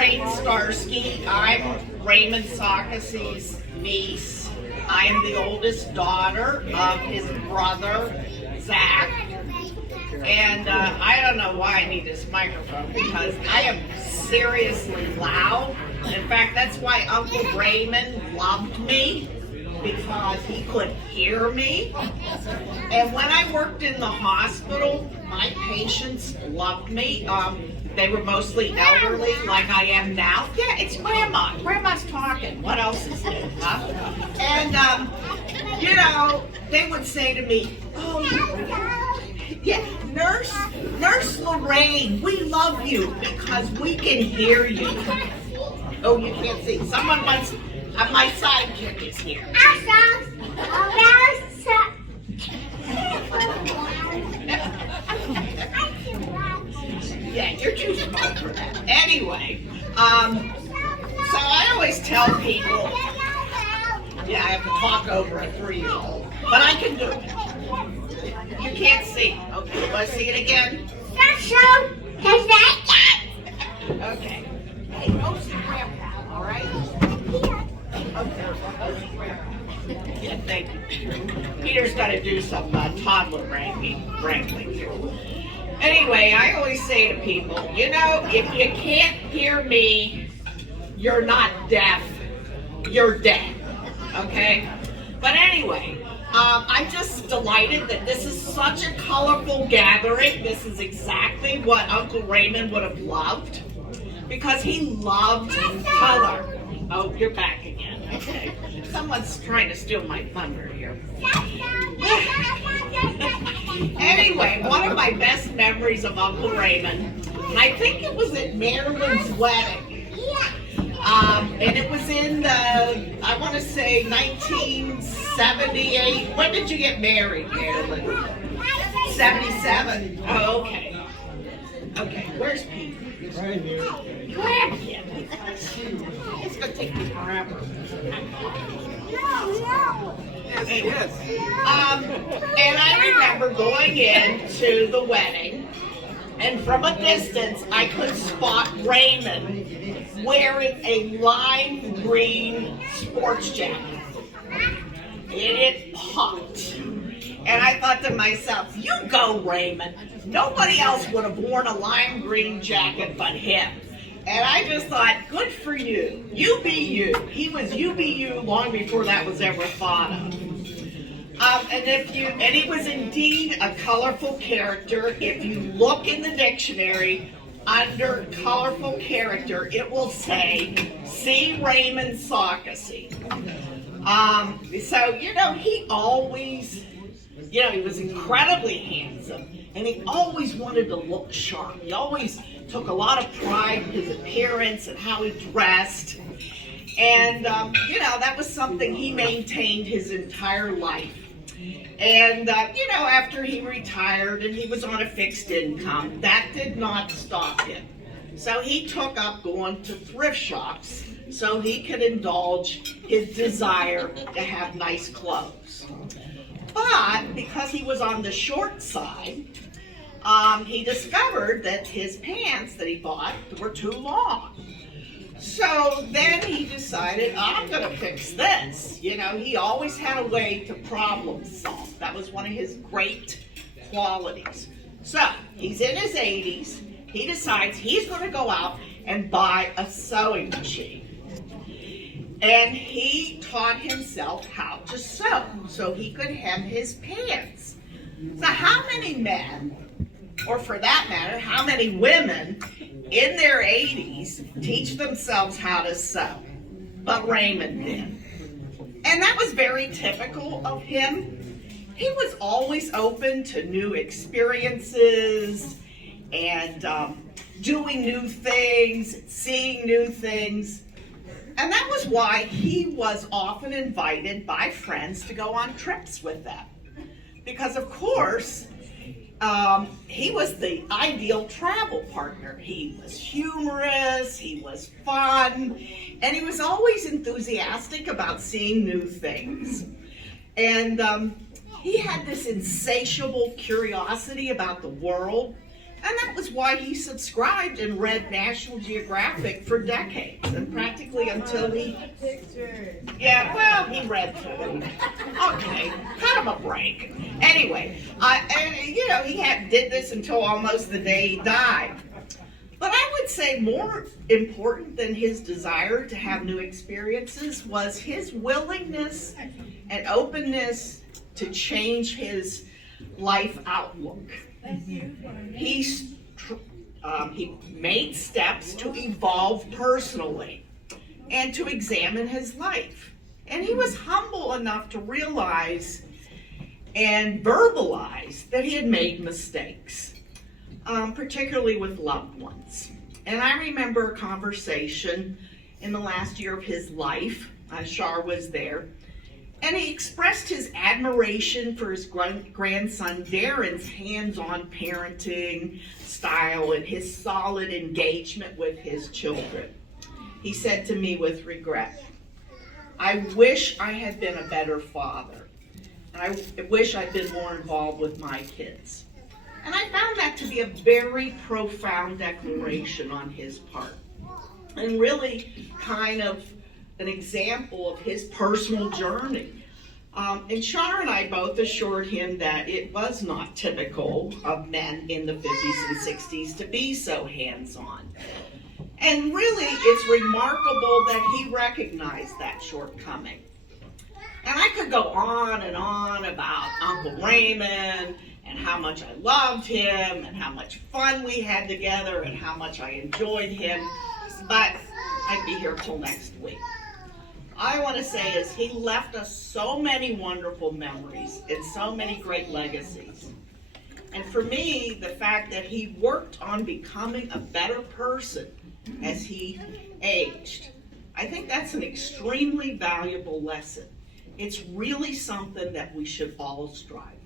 Lorraine Starsky. I'm Raymond Sockaci's niece. I am the oldest daughter of his brother, Zach. And I don't know why I need this microphone because I am seriously loud. In fact, that's why Uncle Raymond loved me, because he could hear me. And when I worked in the hospital, my patients loved me. They were mostly elderly, like I am now. Yeah, it's Grandma. Grandma's talking. What else is new, huh? And, they would say to me, oh, yeah, Nurse Lorraine, we love you because we can hear you. Oh, you can't see. Someone wants, my sidekick is here. Yeah, you're too small for that. Anyway, so I always tell people, yeah, I have to talk over a 3-year-old, but I can do it. You can't see. Okay, let's see it again. Okay. Hey, go see Grandpa, all right? Okay. Yeah, thank you. Peter's got to do some toddler wrangling here. Anyway, I always say to people, if you can't hear me, you're not deaf, you're dead, okay? But anyway, I'm just delighted that this is such a colorful gathering. This is exactly what Uncle Raymond would have loved, because he loved color. Oh, you're back again, okay. Someone's trying to steal my thunder here. Anyway, one of my best memories of Uncle Raymond, and I think it was at Marilyn's wedding. And it was in I want to say 1978. When did you get married, Marilyn? 77? Oh, okay. Okay, where's Pete? Right here. Grab him. It's going to take me forever. Yes. And I remember going into the wedding, and from a distance, I could spot Raymond wearing a lime green sports jacket. And it popped. And I thought to myself, you go, Raymond. Nobody else would have worn a lime green jacket but him. And I just thought, good for you. You be you. He was you be you long before that was ever thought of. And he was indeed a colorful character. If you look in the dictionary under colorful character, it will say, see Raymond Sockaci. So, he always, he was incredibly handsome, and he always wanted to look sharp. He always took a lot of pride in his appearance and how he dressed. And, that was something he maintained his entire life. And, after he retired and he was on a fixed income, that did not stop him. So he took up going to thrift shops so he could indulge his desire to have nice clothes. But because he was on the short side, he discovered that his pants that he bought were too long. So then he decided, I'm going to fix this. He always had a way to problem solve. That was one of his great qualities. So he's in his 80s. He decides he's going to go out and buy a sewing machine. And he taught himself how to sew so he could hem his pants. So how many men, or for that matter, how many women in their 80s teach themselves how to sew? But Raymond did. And that was very typical of him. He was always open to new experiences and doing new things, seeing new things. And that was why he was often invited by friends to go on trips with them. Because, of course, he was the ideal travel partner. He was humorous, he was fun, and he was always enthusiastic about seeing new things. And he had this insatiable curiosity about the world And that was why he subscribed and read National Geographic for decades, and practically until he, yeah, well, he read through. Okay, cut him a break. Anyway, and you know, did this until almost the day he died. But I would say more important than his desire to have new experiences was his willingness and openness to change his life outlook. He made steps to evolve personally and to examine his life. And he was humble enough to realize and verbalize that he had made mistakes, particularly with loved ones. And I remember a conversation in the last year of his life. Shar was there. And he expressed his admiration for his grandson Darren's hands-on parenting style and his solid engagement with his children. He said to me with regret, "I wish I had been a better father. I wish I'd been more involved with my kids." And I found that to be a very profound declaration on his part, and really kind of an example of his personal journey. And Shar and I both assured him that it was not typical of men in the 50s and 60s to be so hands-on. And really, it's remarkable that he recognized that shortcoming. And I could go on and on about Uncle Raymond and how much I loved him and how much fun we had together and how much I enjoyed him, but I'd be here till next week. I want to say is he left us so many wonderful memories and so many great legacies. And for me, the fact that he worked on becoming a better person as he aged, I think that's an extremely valuable lesson. It's really something that we should all strive